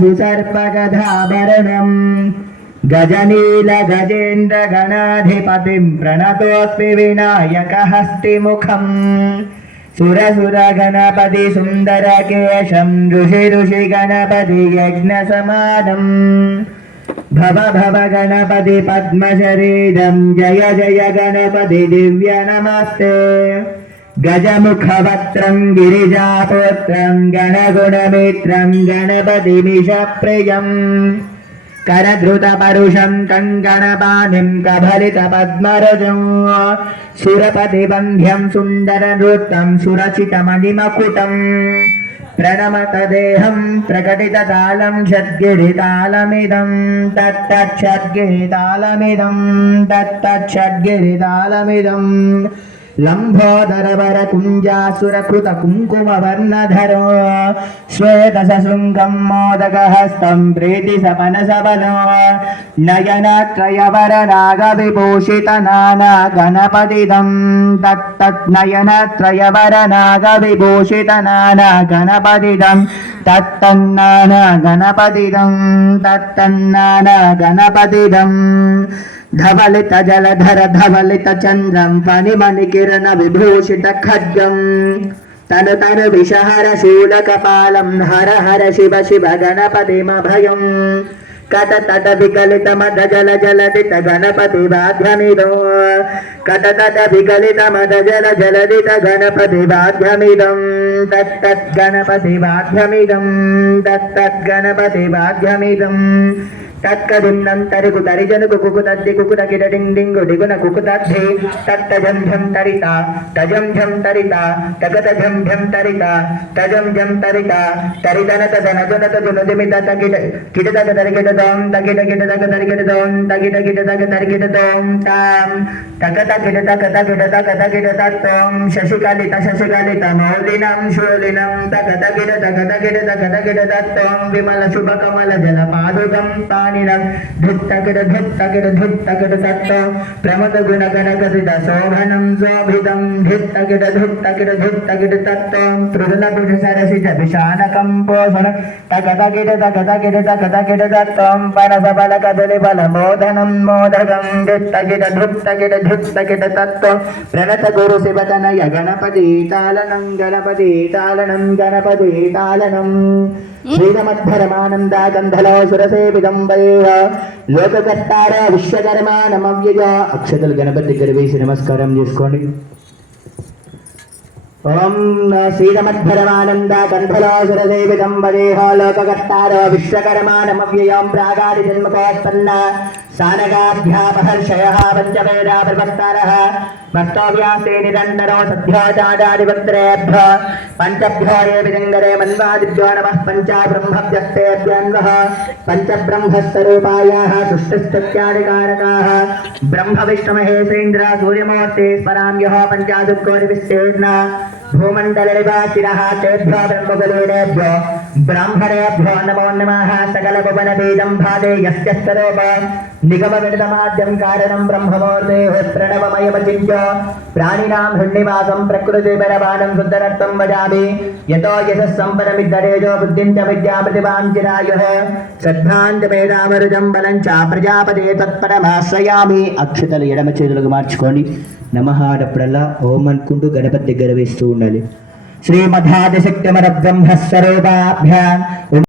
सुसर्पगधाभरणम् गजनील गजेन्द्र गणाधिपतिं प्रणतोऽस्मि विनायकहस्तिमुखम् सुरसुर गणपति सुन्दरकेशं ऋषि गणपति यज्ञसमानम् भव भव गणपति पद्मशरीरं जय जय गणपति दिव्य नमस्ते गजमुखवक्त्रं गिरिजापुत्रं गणगुणमित्रं गणपतिमिषप्रियम् करधृतपरुषं कङ्कणपाणिं कबलितपद्मरजं सुरपतिबन्ध्यं सुन्दरनृत्यं सुरचितमणिमकुटम् प्रणमतदेहं प्रकटिततालं षड्गिरितालमिदं तत्तच्छड्गिरितालमिदं लम्भोदरवर कुञ्जासुरकृत कुङ्कुमवर्णधरो श्वेतसशृङ्गं मोदकहस्तं प्रीतिसपनसबलो नयनत्रयवरनागविभूषितनाना गणपतिदं तत्तन्नयनत्रयवरनागविभूषितनाना गणपतिदं तत्तन्नाना गणपतिदं धवलित जलधर धवलित चंद्रम फणिमणिकिरण विभूषित खड्गम तनु तनु विषहर शूल कपालम हर हर शिव शिव गणपतिमभयम कट तट विकलित मद जल जलदित गणपति वाद्यमिदो कट तट विकलित मद जल जलदित गणपति वाद्यमिदं तत्तत् गणपति वाद्यमिदं तत्कदिन्नं तरिकुतरिजनु कुकुतद्दि कुकुतकिडडिङ्डिङ्गु डिगुण कुकुतद्धि तत्तजं झं तरिता तजं झं तरिता तगत झं झं तरिता तजं झं तरिता तरितनत धनजुनत जुनुदिमित तगिड किडतग तरिकिडदं तगिड किडतग तरिकिडदं तगिड किडतग तरिकिडदं तां तगत किडतग तगिडतग तगिडतत्तं शशिकलित मौलिनं शूलिनं तगत किडतग तगिडतग तगिडतत्तं विमल शुभकमल जलपादुकं धुत्तकिड तत्त प्रमद गुण गणगदित शोभनं शोभितं धुत्तकिड तत्त त्रिदल पुरुषरसिज विशानकं पोषण तकतकिड तत्तं पनसबल कदलि बल मोदनं मोदकं धुत्तकिड तत्त प्रणत गुरु शिवतनय गणपति तालनं श्रीरमद्धरमानन्दा गन्धलो सुरसेविदं वैः लोककर्तार विश्वकर्मा नमव्यय अक्षतल गणपति దగ్గర వేసి నమస్కారం చేసుకోండి ओम श्रीरमद्धरमानन्दा गन्धलो सुरसेविदं वैः लोककर्तार विश्वकर्मा नमव्ययं प्रागादि जन्मकोत्पन्न सानगाभ्यापहर्षयः पञ्चवेदा प्रवक्तारः भक्तव्यासे निरन्तरो सद्योजादादिवक्त्रेभ्यः पञ्चभ्यो ये विजङ्गरे मन्वादिभ्यो नमः पञ्चाब्रह्मभ्यस्तेभ्यन्वः पञ्चब्रह्मस्वरूपायाः तुष्टस्तत्यादिकारकाः ब्रह्मविष्णुमहेश्वेन्द्र सूर्यमूर्ते स्मराम्यः पञ्चादुःखोनिविश्चेर्न भूमण्डलनिवासिनः तेभ्यो ब्रह्मकुलीनेभ्यो ब्राह्मणेभ्यो नमो नमः सकलभुवनबीजं भादे यस्य स्वरूप निगमविनितमाद्यं कारणं ब्रह्ममूर्तेः प्रणवमयमचिन्त्य प्राणिनां हृन्निवासं प्रकृतिपरबाणं शुद्धरत्वं वदामि यतो यशः सम्पदमिद्धरेजो बुद्धिं च विद्याप्रतिभां चिरायुः श्रद्धान्तमेधामरुजं बलं च प्रजापते तत्परमाश्रयामि అక్షతలు ఎడమ చేతులకు మార్చుకోండి నమః ఆడప్పుడల్లా ఓం అనుకుంటూ గణపతి దగ్గర వేస్తూ ఉండాలి శ్రీమద్ఆదిశక్తిమర బ్రహ్మస్వరూపాభ్యాం